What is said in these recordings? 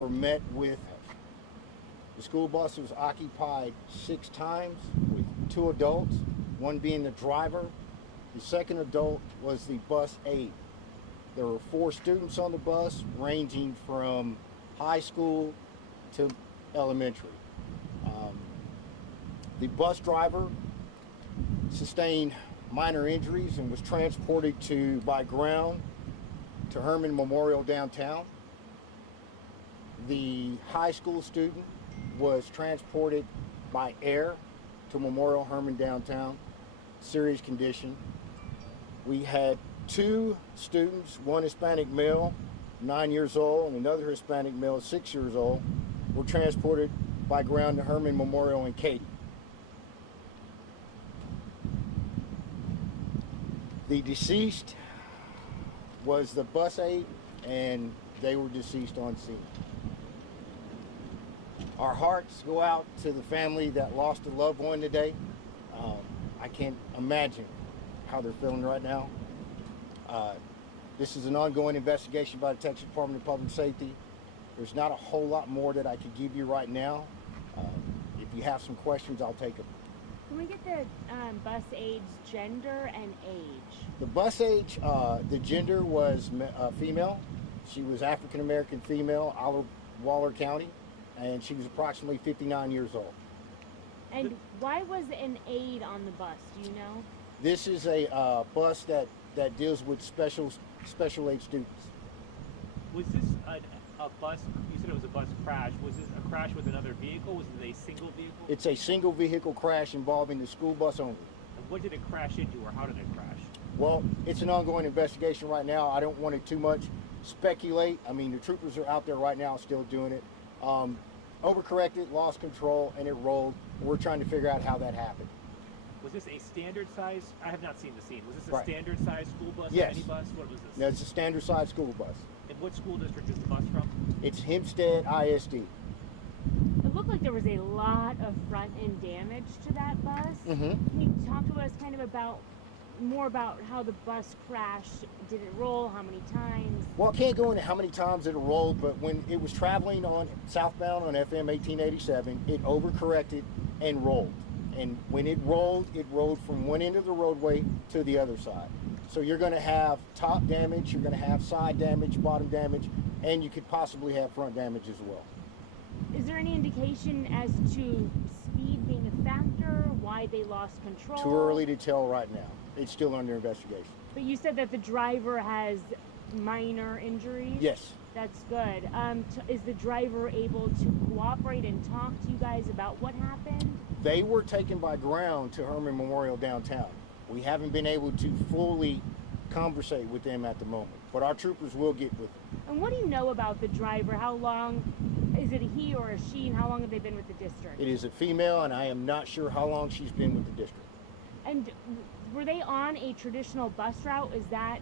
were met with the school bus was occupied 6 times with 2 adults, one being the driver. The second adult was the bus aide. There were 4 students on the bus ranging from high school to elementary. The bus driver sustained minor injuries and was transported by ground to Herman Memorial downtown. The high school student was transported by air to Memorial Herman downtown, serious condition. We had 2 students, one Hispanic male, 9 years old, and another Hispanic male, 6 years old, were transported by ground to Herman Memorial in Katy. The deceased was the bus aide, and they were deceased on scene. Our hearts go out to the family that lost a loved one today. I can't imagine how they're feeling right now. This is an ongoing investigation by the Texas Department of Public Safety. There's not a whole lot more that I could give you right now. If you have some questions, I'll take them. Can we get the bus aide's gender and age? The bus aide, the gender was female. She was African American female, out of Waller County, and she was approximately 59 years old. And why was an aide on the bus? Do you know? This is a bus that deals with special aid students. Was this a bus? You said it was a bus crash. Was this a crash with another vehicle? Was it a single vehicle? It's a single vehicle crash involving the school bus only. And what did it crash into, or how did it crash? Well, it's an ongoing investigation right now. I don't want to too much speculate. I mean, the troopers are out there right now still doing it. Overcorrected, lost control, and it rolled. We're trying to figure out how that happened. Was this a standard size? I have not seen the scene. Was this a Right. standard size school bus? Yes. Or any bus? What was this? No, it's a standard size school bus. And what school district is the bus from? It's Hempstead ISD. It looked like there was a lot of front end damage to that bus. Mm-hmm. Can you talk to us kind of more about how the bus crashed? Did it roll? How many times? Well, I can't go into how many times it rolled, but when it was traveling on southbound on FM 1887, it overcorrected and rolled. And when it rolled from one end of the roadway to the other side. So you're going to have top damage, you're going to have side damage, bottom damage, and you could possibly have front damage as well. Is there any indication as to speed being a factor? Why they lost control? Too early to tell right now. It's still under investigation. But you said that the driver has minor injuries? Yes. That's good. Is the driver able to cooperate and talk to you guys about what happened? They were taken by ground to Herman Memorial downtown. We haven't been able to fully conversate with them at the moment, but our troopers will get with them. And what do you know about the driver? How long, is it a he or a she, and how long have they been with the district? It is a female, and I am not sure how long she's been with the district. And were they on a traditional bus route? Is that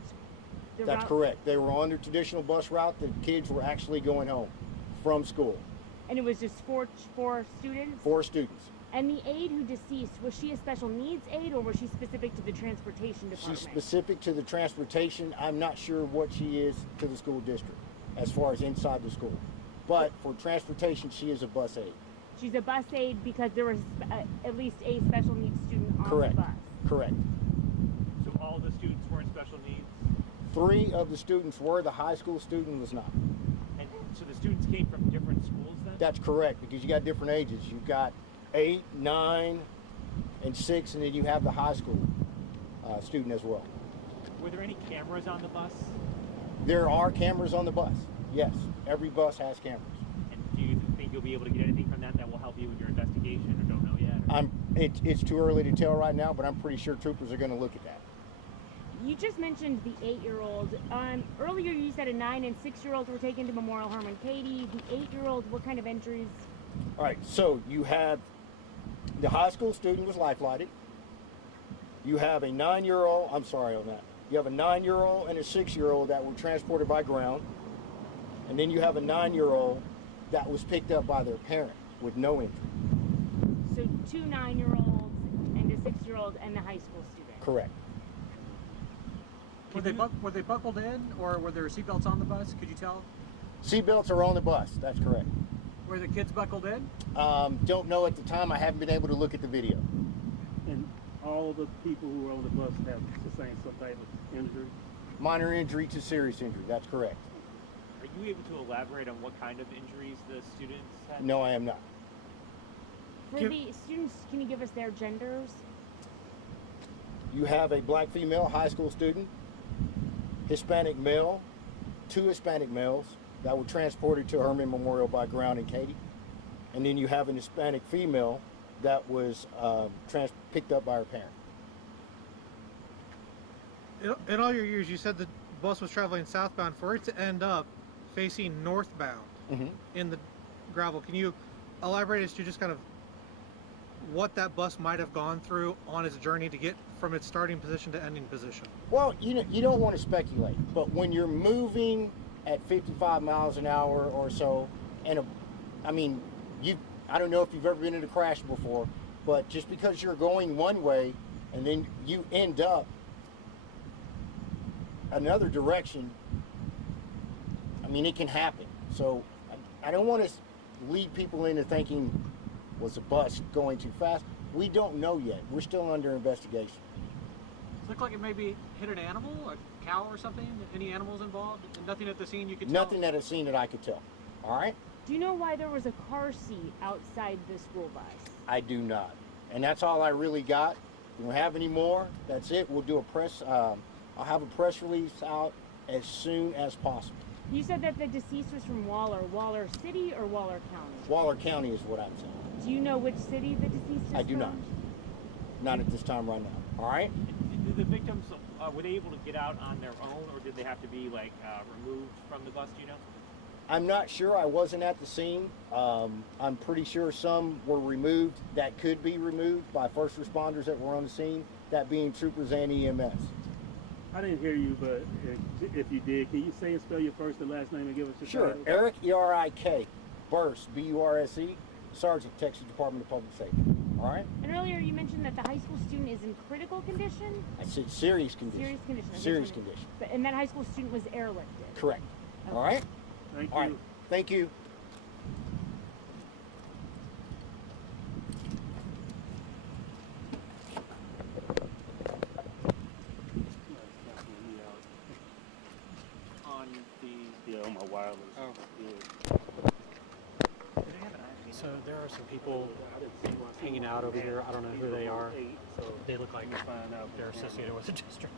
the route? That's correct. They were on their traditional bus route. The kids were actually going home from school. And it was just four students? 4 students. And the aide who deceased, was she a special needs aide, or was she specific to the transportation department? She's specific to the transportation. I'm not sure what she is to the school district as far as inside the school. But for transportation, she is a bus aide. She's a bus aide because there was at least a special needs student on Correct. the bus. Correct. So all the students were in special needs? 3 of the students were. The high school student was not. And so the students came from different schools then? That's correct, because you got different ages. You've got 8, 9, and 6, and then you have the high school student as well. Were there any cameras on the bus? There are cameras on the bus. Yes, every bus has cameras. And do you think you'll be able to get anything from that will help you with your investigation, or don't know yet? It's too early to tell right now, but I'm pretty sure troopers are going to look at that. You just mentioned the 8-year-old. Earlier you said a 9 and 6-year-old were taken to Memorial Herman Katy. The 8-year-old, what kind of injuries? All right, so you have the high school student was life-flighted. You have a 9-year-old, I'm sorry on that. You have a 9-year-old and a 6-year-old that were transported by ground. And then you have a 9-year-old that was picked up by their parent with no injury. So 2 9-year-olds and a 6-year-old and the high school student. Correct. Were they buckled in, or were there seatbelts on the bus? Could you tell? Seatbelts are on the bus. That's correct. Were the kids buckled in? Don't know at the time. I haven't been able to look at the video. And all the people who were on the bus have sustained some type of injury. Minor injury to serious injury. That's correct. Are you able to elaborate on what kind of injuries the students had? No, I am not. For the students, can you give us their genders? You have a black female high school student, Hispanic male, 2 Hispanic males that were transported to Herman Memorial by ground in Katy. And then you have an Hispanic female that was picked up by her parent. In all your years, you said the bus was traveling southbound. For it to end up facing northbound in the gravel, can you elaborate as to just kind of what that bus might have gone through on its journey to get from its starting position to ending position? Well, you don't want to speculate, but when you're moving at 55 miles an hour or so, and I don't know if you've ever been in a crash before, but just because you're going one way and then you end up another direction, I mean, it can happen. So I don't want to lead people into thinking, was the bus going too fast? We don't know yet. We're still under investigation. It looked like it maybe hit an animal, a cow or something. Any animals involved? Nothing at the scene you could tell? Nothing at a scene that I could tell. All right? Do you know why there was a car seat outside the school bus? I do not. And that's all I really got. If you don't have any more, that's it. We'll do a press, I'll have a press release out as soon as possible. You said that the deceased was from Waller City or Waller County? Waller County is what I'm saying. Do you know which city the deceased is I do from? not. Not at this time right now. All right? Did the victims, were they able to get out on their own, or did they have to be removed from the bus? Do you know? I'm not sure. I wasn't at the scene. I'm pretty sure some were removed that could be removed by first responders that were on the scene, that being troopers and EMS. I didn't hear you, but if you did, can you say and spell your first and last name and give us your Sure. title? Eric, E-R-I-K, Burse, B-U-R-S-E, Sergeant, Texas Department of Public Safety. All right? And earlier you mentioned that the high school student is in critical condition? I said serious condition. Serious condition. Okay, Serious so- condition. And that high school student was airlifted? Correct. Okay. All right? Thank All right. you. Thank you. On the Yeah, on my wireless. Oh. Yeah. So there are some people hanging out over here. I don't know who they are. So They look like find out. they're associated with the district.